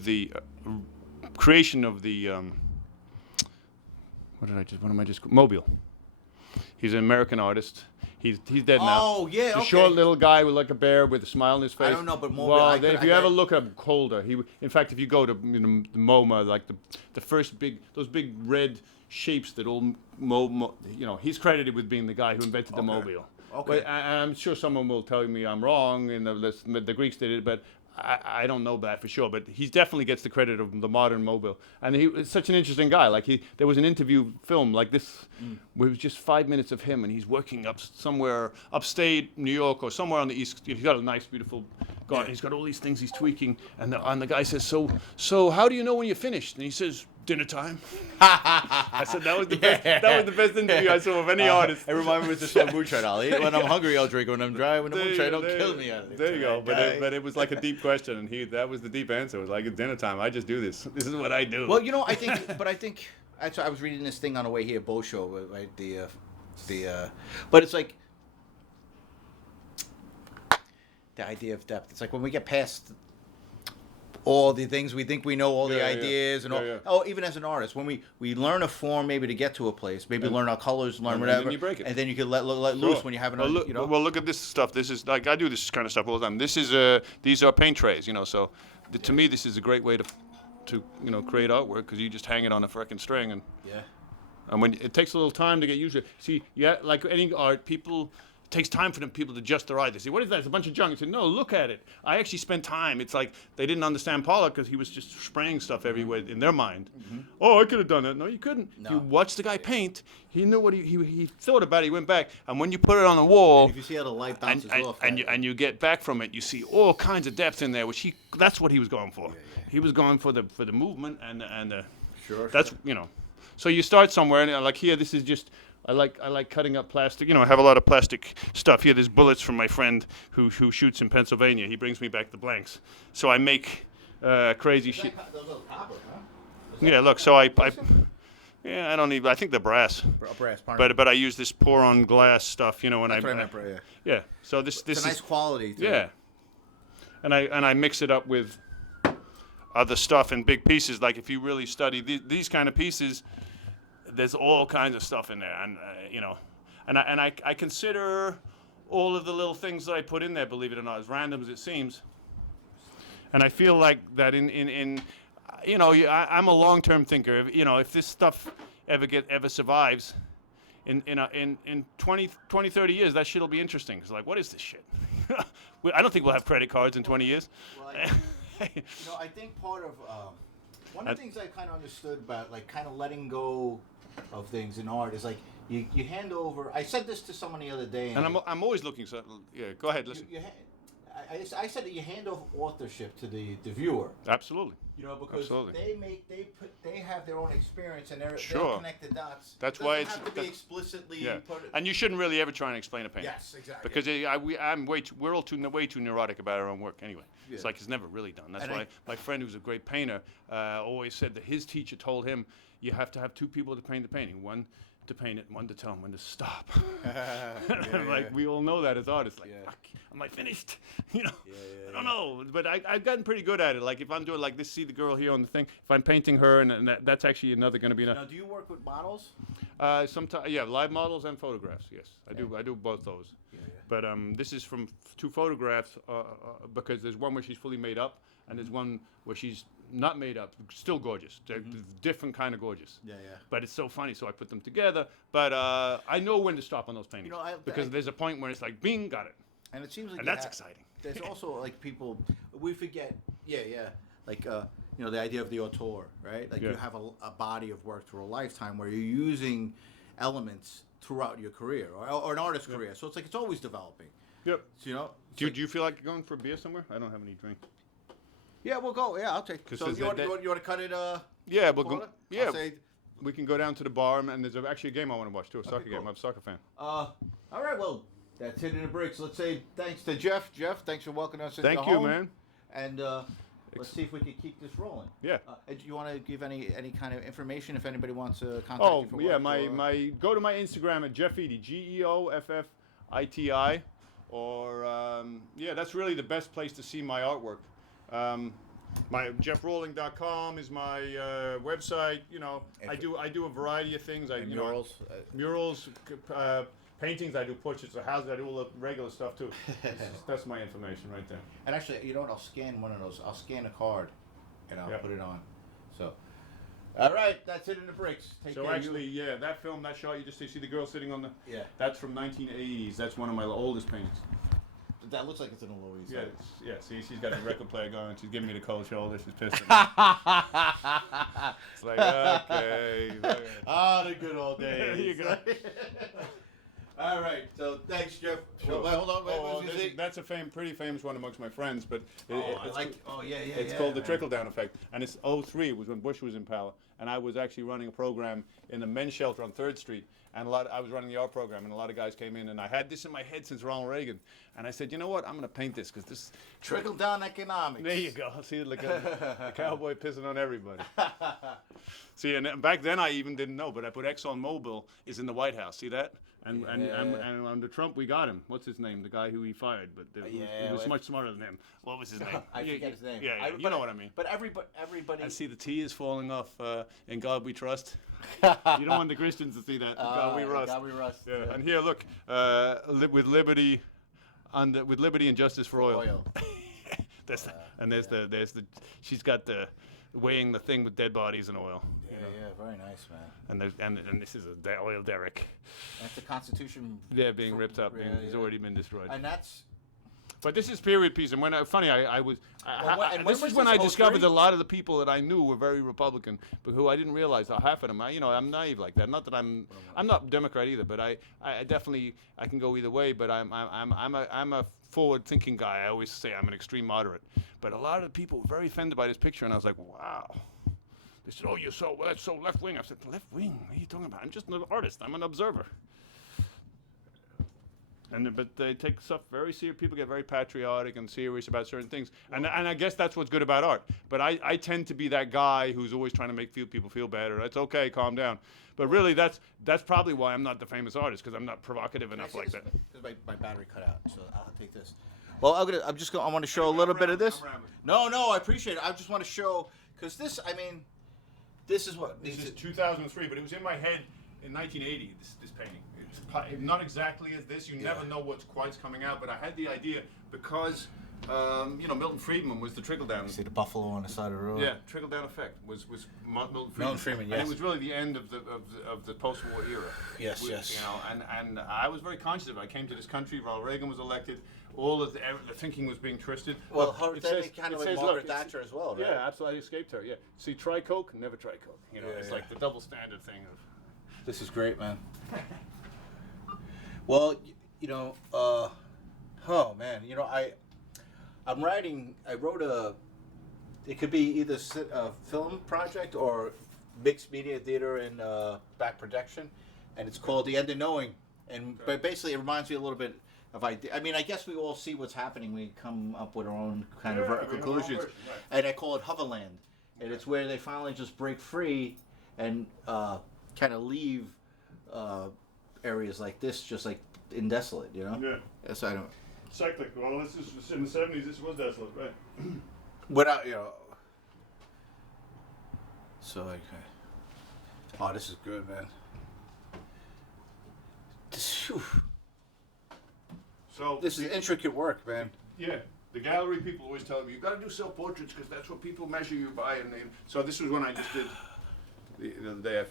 the creation of the Mobile. He's an American artist. He's dead now. Oh yeah. He's a Okay. short little guy with like a bear with a smile on his face. I don't know, but Mobile. Well, if you ever look up Calder, in fact, if you go to the MoMA, like the first those big red shapes that all he's credited with being the guy who invented the Mobile. Okay. But I'm sure someone will tell me I'm wrong, and the Greeks did it, but I don't know that for sure. But he definitely gets the credit of the modern Mobile. And he was such an interesting guy. Like there was an interview film like this, where it was just 5 minutes of him, and he's working somewhere upstate New York or somewhere on the east. He's got a nice, beautiful garden. He's got all these things he's tweaking, and the guy says, "So how do you know when you're finished?" And he says, "Dinner time." I said that was the best. That was the best interview I saw of any artist. It reminded me of the song Moonshine. I'll eat when I'm hungry. I'll drink when I'm dry. When the moonshine don't kill me. There you go. But it was like a deep question, and that was the deep answer. It was like, it's dinner time. I just do this. This is what I do. Well, I think I was reading this thing on the way here, Bo Show, right? But it's like the idea of depth. It's like when we get past all the things we think we know, all the ideas and all. Yeah. Oh, even as an artist, when we learn a form maybe to get to a place, maybe learn our colors, learn whatever, and then you break it. and then you can let loose when you have Well, look at this stuff. This is like I do this kind of stuff all the time. This is these are paint trays, So to me, this is a great way to create artwork because you just hang it on a frickin' string and. Yeah. And when it takes a little time to get used to it. See, like any art, people takes time for them people to adjust their eye. They say, what is that? It's a bunch of junk. I said, no, look at it. I actually spent time. It's like they didn't understand Pollock because he was just spraying stuff everywhere in their mind. Oh, I could have done that. No, you couldn't. No. You watched the guy paint. He knew what he thought about it. He went back. And when you put it on the wall, And if you see how the light bounces off, and you get back from it, you see all kinds of depth in there, which that's what he was going for. He was going for the movement and the that's So you start somewhere, and like here, this is just I like cutting up plastic. I have a lot of plastic stuff here. There's bullets from my friend who shoots in Pennsylvania. He brings me back the blanks. So I make crazy shit. Those are copper, huh? Yeah, look. So I don't even. I think they're brass. Brass, pardon me. But I use this pour on glass stuff. When That's what I meant, yeah. Yeah. So this It's a nice is quality. Too. yeah. And I mix it up with other stuff in big pieces. Like if you really study these kind of pieces, there's all kinds of stuff in there, and I consider all of the little things that I put in there, believe it or not, as random as it seems. And I feel like that I'm a long-term thinker. If this stuff ever survives, in 20, 30 years, that shit'll be interesting. It's like, what is this shit? I don't think we'll have credit cards in 20 years. Well, I think part of one of the things I kind of understood about like kind of letting go of things in art is like you hand over. I said this to someone the other day, And I'm always looking. So yeah, go ahead. Listen. I said that you hand over authorship to the viewer. Absolutely. Because Absolutely. they have their own experience and they'll Sure. connect the dots. That's It why doesn't have to be explicitly Yeah. put. And you shouldn't really ever try and explain a painting. Yes, exactly. Because we're all way too neurotic about our own work anyway. Yeah. It's like it's never really done. That's And why my friend, who's a great painter, always said that his teacher told him you have to have two people to paint the painting. One to paint it, one to tell him when to stop. We all know that as artists. Like, fuck, am I finished? I don't know. But I've gotten pretty good at it. Like if I'm doing like this, see the girl here on the thing. If I'm painting her, and that's actually going to be enough. Now, do you work with models? Sometimes, yeah, live models and photographs. Yes, I do both those. But this is from two photographs because there's one where she's fully made up, and there's one where she's not made up, still gorgeous. They're different kind of gorgeous. Yeah. But it's so funny, so I put them together. But I know when to stop on those paintings because there's a point where it's like, bing, got it. And it seems like And that's exciting. There's also like people we forget. Like the idea of the auteur, right? Like you have a body of work through a lifetime where you're using elements throughout your career or an artist's career. So it's like it's always developing. Yep. So, do you feel like going for a beer somewhere? I don't have any drink. Yeah, we'll go. Yeah, I'll take. So you want to cut it? Yeah, we'll go. Yeah, I'll say, we can go down to the bar, and there's actually a game I want to watch too. A soccer game. I'm a soccer fan. all right. Well, that's it in the breaks. Let's say thanks to Geoff. Geoff, thanks for welcoming us into Thank the you, home. man. And let's see if we can keep this rolling. Yeah. Do you want to give any kind of information if anybody wants to contact you for yeah, work, go to my Instagram at Geoffiti, GeoffFiti, or that's really the best place to see my artwork. My GeoffRawling.com is my website. I do a variety of things. Murals, paintings. I do portraits of houses. I do all the regular stuff too. That's my information right there. And actually, you know what? I'll scan one of those. I'll scan a card, and I'll put it on. So, all right, that's it in the breaks. Take care. That film, that shot you just see the girl sitting on the. Yeah. That's from 1980s. That's one of my oldest paintings. That looks like it's in a Louise. Yeah, see, she's got the record player going. She's giving me the cold shoulder. She's pissed at me. It's like, okay. The good old days. There you go. All right, so thanks, Geoff. Sure. Wait, hold on. That's a pretty famous one amongst my friends, but it's called the trickle-down effect. And it's 03 was when Bush was in power, and I was actually running a program in the men's shelter on 3rd Street, and I was running the art program, and a lot of guys came in, and I had this in my head since Ronald Reagan, and I said, you know what, I'm going to paint this, because this... Trickle-down economics. There you go. See, like a cowboy pissing on everybody. See, and back then I even didn't know, but I put ExxonMobil is in the White House. See that? And under Trump, we got him. What's his name? The guy who he fired, but he was much smarter than him. What was his name? I forget his name. Yeah, you know what I mean. But everybody. I see the T is falling off. In God we trust. You don't want the Christians to see that. God we rust. God we rust. Yeah. And here, look, with liberty, with liberty and justice for oil. There's the. She's got the weighing the thing with dead bodies and oil. Yeah. very nice, man. And this is a oil derrick. That's the Constitution. Yeah, being ripped up. Yeah, It's yeah. already been destroyed. And that's. But this is period piece, and when I was. And when This was is when this, I discovered 03? that a lot of the people that I knew were very Republican, but who I didn't realize half of them. I'm naive like that. Not that I'm not Democrat either, but I definitely I can go either way. But I'm a forward-thinking guy. I always say I'm an extreme moderate. But a lot of people were very offended by this picture, and I was like, wow. They said, "Oh, that's so left wing." I said, "Left wing? What are you talking about? I'm just an artist. I'm an observer." But they take stuff very serious. People get very patriotic and serious about certain things, and I guess that's what's good about art. But I tend to be that guy who's always trying to make people feel better. That's okay, calm down. But really, that's probably why I'm not the famous artist, because I'm not provocative enough like that. Because my battery cut out, so I'll take this. Well, I want to show a little bit of this. No, I appreciate it. I just want to show, because this is what This is 2003, but it was in my head in 1980. This painting. It's not exactly as this. You never know what's quite coming out. But I had the idea because Milton Friedman was the trickle down. See the buffalo on the side of the road. Yeah, trickle down effect was Milton Friedman. Milton Friedman, yes. And it was really the end of the post-war era. Yes, With, yes. And I was very conscious of it. I came to this country. Ronald Reagan was elected. All of the thinking was being twisted. Well, Look, her it says- kind of it like says, Margaret look, Thatcher as well, right? Yeah, absolutely. I escaped her. Yeah. See, try Coke, never try Coke. It's like the double standard thing of. This is great, man. Well, oh man, I'm writing. I wrote it could be either a film project or mixed media theater and back production, and it's called The End of Knowing. And but basically, it reminds me a little bit of idea. I mean, I guess we all see what's happening. We come up with our own kind of conclusions, and I call it Hoverland, and it's where they finally just break free and kind of leave areas like this, just like in desolate, Yeah. Yes, I don't. Cyclic. Well, this is in the 70s. This was desolate, right? Without, So like, oh, this is good, man. This is intricate work, man. Yeah. The gallery people always tell me, you've got to do self-portraits because that's what people measure you by. So this was when I just did the day.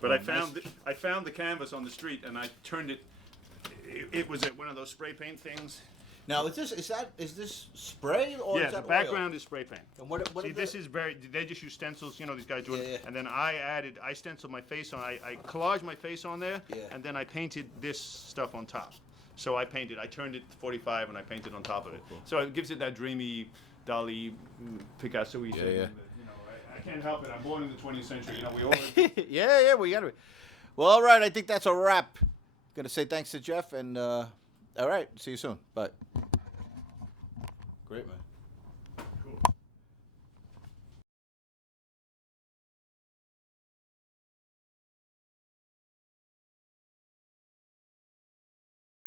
But I found the canvas on the street and I turned it. It was one of those spray paint things. Now, is this spray or Yeah, is that the background is spray paint. And what See, is this it? is they just use stencils, these guys do it. Yeah. And then I stenciled my face on, I collaged my face on there, Yeah. and then I painted this stuff on top. So I turned it 45 and I painted on top of it. Cool. So it gives it that dreamy, Dali, Picasso-y thing. yeah. I can't help it. I'm born in the 20th century. We all. yeah, we got to. Well, all right. I think that's a wrap. Gonna say thanks to Geoff, and all right. See you soon. Bye. Great, man.